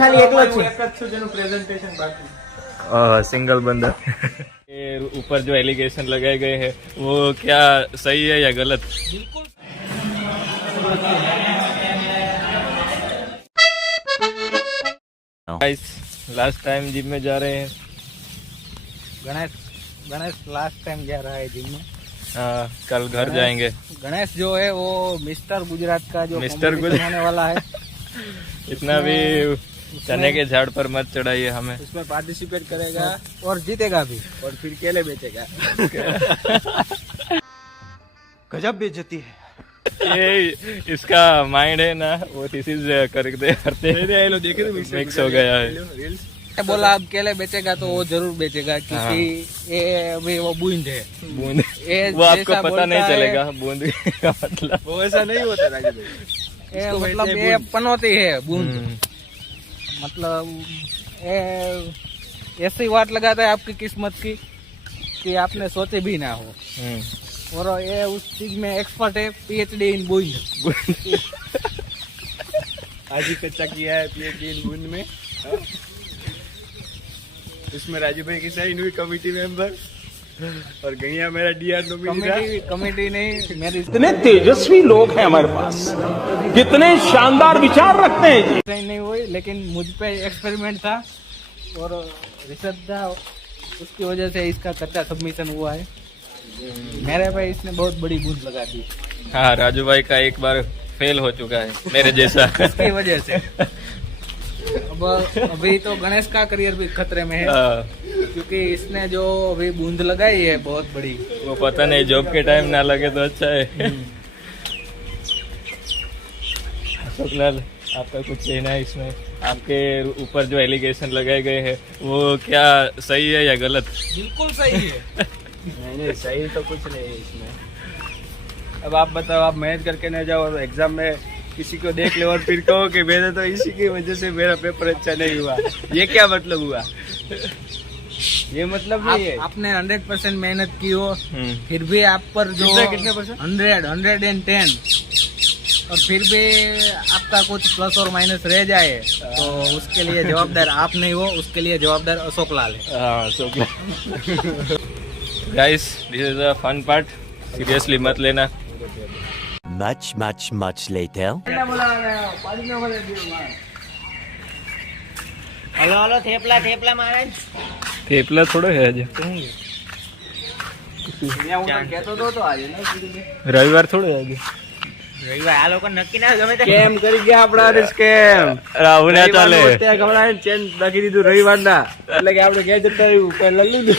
खाली एकलो एक જ છું જેનું પ્રેઝન્ટેશન બાકી सिंगल बंदा ये ऊपर जो एलिगेशन लगाए गए हैं वो क्या सही है या गलत? गाइस लास्ट टाइम जिम में जा रहे हैं। गणेश लास्ट टाइम जा रहा है जिम में। हाँ कल घर जाएंगे। गणेश जो है वो मिस्टर गुजरात का जो मिस्टर गुजरात होने वाला है इतना भी चने के झाड़ पर मत चढ़ाइए हमें। उसमें पार्टिसिपेट करेगा और जीतेगा भी और फिर केले बेचेगा। गजब बेइज्जती है ये इसका माइंड है ना वो थीसिस करते मिक्स हो गया है। बोला अब केले बेचेगा तो वो जरूर बेचेगा क्योंकि ये अभी वो बूंद है। बूंद ये वो आपको जैसा पता बोलता नहीं है, चलेगा बूंद का मतलब। वो ऐसा नहीं होता राजू भाई ये मतलब ये पनौती है बूंद। मतलब ये ऐसी बात लगाता है आपकी किस्मत की कि आपने सोचे भी ना हो। और ये उस चीज में एक्सपर्ट है, पीएचडी इन बूंद। आज ही कच्चा किया है पीएचडी इन बूंद में। इसमें राजू भाई की साइन हुई कमेटी मेंबर और गैया मेरा डीआर नॉमिनी। कमेटी नहीं मेरी कितने तेजस्वी लोग हैं हमारे पास, कितने शानदार विचार रखते हैं जी। साइन नहीं हुई लेकिन मुझ पे एक्सपेरिमेंट था और रिसर्च था, उसकी वजह से इसका कच्चा सबमिशन हुआ है। मेरे भाई इसने बहुत बड़ी बूंद लगा दी। हाँ राजू भाई का एक बार फेल हो चुका है मेरे जैसा। इसकी वजह से अब अभी तो गणेश का करियर भी खतरे में है क्योंकि इसने जो अभी बूंद लगाई है बहुत बड़ी। वो पता नहीं जॉब के टाइम ना लगे तो अच्छा है। अशोक लाल आपका कुछ कहना है इसमें? आपके ऊपर जो एलिगेशन लगाए गए हैं वो क्या सही है या गलत? बिल्कुल सही है। नहीं सही तो कुछ नहीं है इसमें। अब आप बताओ, आप मेहनत करके न जाओ और एग्जाम में किसी को देख ले और फिर कहो कि मैंने तो इसी की वजह से मेरा पेपर अच्छा नहीं हुआ, ये क्या मतलब हुआ? ये मतलब नहीं है। आपने 100% मेहनत की हो फिर भी आप पर जो कितने परसेंट? 110 और फिर भी आपका कुछ प्लस और माइनस रह जाए तो उसके लिए जवाबदार आप नहीं हो, उसके लिए जवाबदार अशोक लाल है। हाँ Ashok Lal. Guys this is a fun part, seriously मत लेना। Much later. Hello hello thepla thepla महाराज थेपला थोड़ो है आज, कहतो तो आज रविवार थोड़ो है आज। રવિવાર આ લોકો નક્કી ના ગમે સ્કેમ કરી ગયા આપડા સ્કેમ રાહુલ ના ચાલે ગમડા ચેન નાખી દીધું રવિવાર ના, એટલે કે આપણે ઘેર જતા રહ્યું લલ્લુ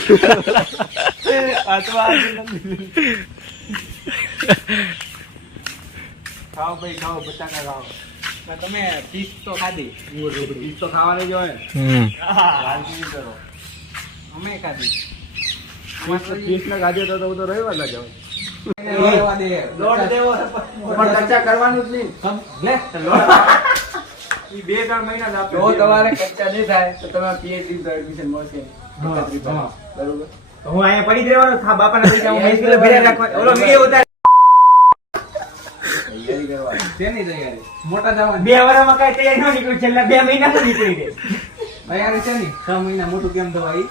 ખાઓ ભાઈ ખાઓ, બટાકા ખાઓ. તમે ફીસ તો ખાધી, ફીસ તો ખાવાની જ હોય. વાનગી કરો. અમે ખાધી. ફીસ ના ખાધી તો હું તો રવિવાર ના જાઉં. લોટ દેવો પણ કચ્ચા કરવાનું જ નહીં. લે ઈ 2-3 મહિના જ આપે. જો તમારે કચ્ચા નહીં થાય તો તમારે પીએચડી પર એડમિશન મળશે. બરોબર. હું અહીંયા પડી જ રહેવાનો થા, બાપાના પૈસા હું મહેશ કિલો ભેરા રાખવા. ઓલો વિડિયો ઉતાર. તૈયારી કરવાની. તેની તૈયારી મોટા જવાનું 2 વર્ષમાં કઈ તૈયારી ન નીકળી, છેલ્લા 2 મહિના તો નીકળી ગઈ. તૈયારી છે ની 6 મહિના મોટું કેમ થવાય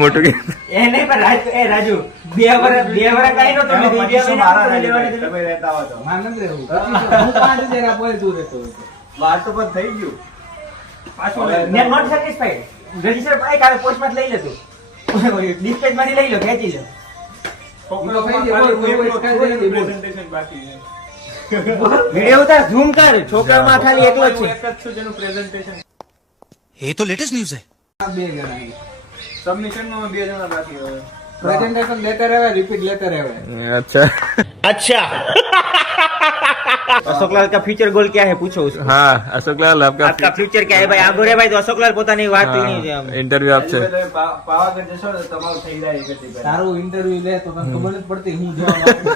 મોટું કે એ નહીં પણ રાજુ 2 વર્ષ કઈ નો તમે 2 મહિના લેવાની તમે રહેતા હો તો માર નથી રહેવું. હું 5000 આપો તું રહેતો હતો. વાર તો પણ થઈ ગયું. પાછું ને નોટ સેટિસ્ફાઈડ રજીસ્ટર પાઈ કાલે પોસ્ટમાં લઈ લે તું, ડિસ્પેચ માંથી લઈ લો, ખેંચી લો. પ્રેઝન્ટેશન બાકી છે. વિડિયો ઉતાર, ઝૂમ કર. છોકરામાં ખાલી એકલો જ છે. એક જ છું જેનું પ્રેઝન્ટેશન. ये तो लेटेस्ट न्यूज है. 2 જણા સબમિશન માં 2 જણા બાકી હોય. प्रेजेंटेशन लेते रहे, रिपीट लेते रहे. अच्छा अशोक लाल का फ्यूचर गोल क्या है पूछो उसको. हाँ अशोक लाल आपका फ्यूचर क्या है भाई? आगो रे भाई तो अशोक लाल પોતાની વાત નહીં છે. इंटरव्यू आप તમે પાવાગઢ જશો તો તમારું થઈ જાય એક જ વાર. તારું ઇન્ટરવ્યુ લે તો તને ખબર જ પડતી હું જવાબ આપું.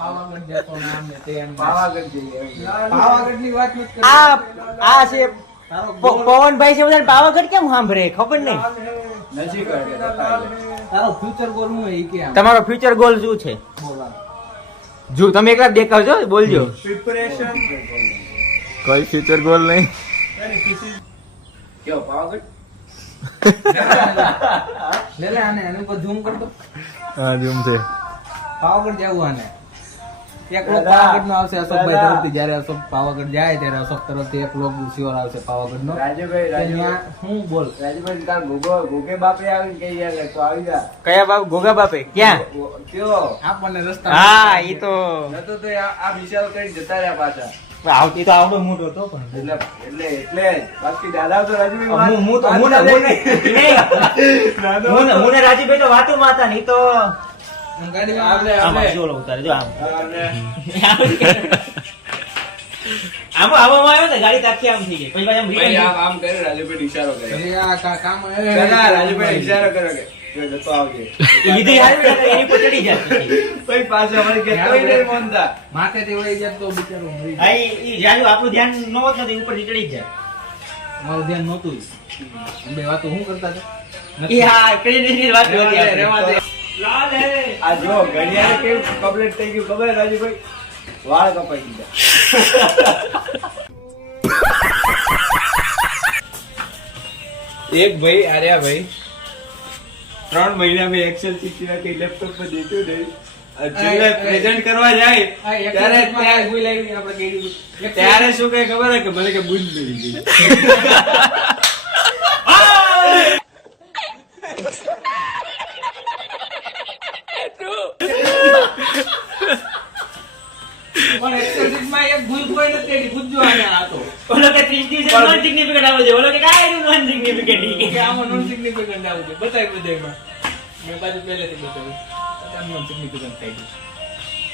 પાવાગઢ જતો નામ ને તે એમ. પાવાગઢ જઈએ. પાવાગઢની વાત મત કર. આ છે પવનભાઈ છે, બધા પાવાગઢ કેમ સાંભળે ખબર નહીં. નજીક આવે. તારો ફ્યુચર ગોલ શું હે ઈ કે આમ તમારો ફ્યુચર ગોલ શું છે? બોલા જો તમે એકલા જ દેખાવજો, બોલજો. प्रिपरेशन कोई फ्यूचर गोल नहीं. क्यों पावागढ़ લે લે આને આને ઉપર ઝૂમ કર દો. हाँ जूम से. પાવાગઢ જવું આને એક લોક પાવાગઢ નો આવશે અશોકભાઈ તરફથી. જયારે અશોક પાવાગઢ જાય ત્યારે અશોક તરફથી એક લોક શ્યોર આવશે પાવાગઢ નો. રાજુભાઈ હું બોલ રાજુભાઈ કાલ ગોગે બાપે આવીને કહી ગયા તો આવી જા કયા બાપ? ગોગા બાપે ક્યાં? કયો આપણને રસ્તા હા, ઈ તો નતો તો આ વિશાલ કરી જતા રહ્યા પાછા આવતી તો આવડો મોટો હતો પણ એટલે બાકી દાદા તો રાજુભાઈ હું તો હું ને રાજીભાઈ તો વાતોમાં હતા ને, ઈ તો ગાડીમાં આપણે આમ આપણે જો ઉતારે જો આમ અને આમ આવ્યો ને ગાડી તાકી આમ થઈ ગઈ. પછી પાછી આમ ભાઈ return આમ કરે રાજુભાઈ ઈશારો કરે પછી આ કામ પેલા રાજુભાઈ ઈશારો કરે કે જો જતો આવજે લીધી આવી એટલે એની પર ચડી જાય પછી. પછી પાછો અમારે કે કોઈ નહીં મોનતા માથેથી વળી જાય તો બિચારો મરી હા, જાય. ઈ જાજુ આપણું ધ્યાન ન હોત ને તો ઉપર ચડી જાય. મારું ધ્યાન નહોતું જ. બે વાતો હું કરતા હતા ઈ હા કરી વાત રહેવા દે, હતી રહેવા દે. લાલ હે. આ જો ઘડિયાળ કેવું કમ્પ્લીટ થઈ ગયું ખબર રાજુભાઈ વાળ કપાઈ દીધા એક ભાઈ આર્યા ભાઈ 3 મહિના મેં એક્સેલ શીખ્યા કે લેપટોપ પર દેખ્યું નહીં જ્યારે પ્રેઝન્ટ કરવા જાય આ એક ત્યારે મિનિટમાં આ ભૂલ આવી ગઈ આપણે કેડી. ત્યારે શું કહે ખબર હે કે મને કે બુંદ મળી ગઈ પણ Excel sheet માં એક ભૂલ કોઈ નથી કરી. પૂછજો આને આ તો. ઓલો કે 30 દિવસે નોન સિગ્નિફિકન્ટ આવે છે, ઓલો કે કાંઈ નોન સિગ્નિફિકન્ટ કે આમાં non significant આવું છે. બતાવી બધાયમાં. મેં બાજુ પહેલેથી બતાવ્યું. આમ non significant થઈ ગયું.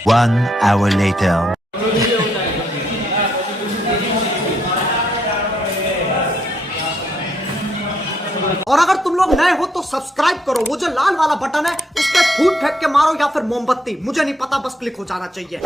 1 hour later. और अगर तुम लोग नए हो तो सब्सक्राइब करो, वो जो लाल वाला बटन है उस पर फूट फेंक के मारो या फिर मोमबत्ती, मुझे नहीं पता, बस क्लिक हो जाना चाहिए.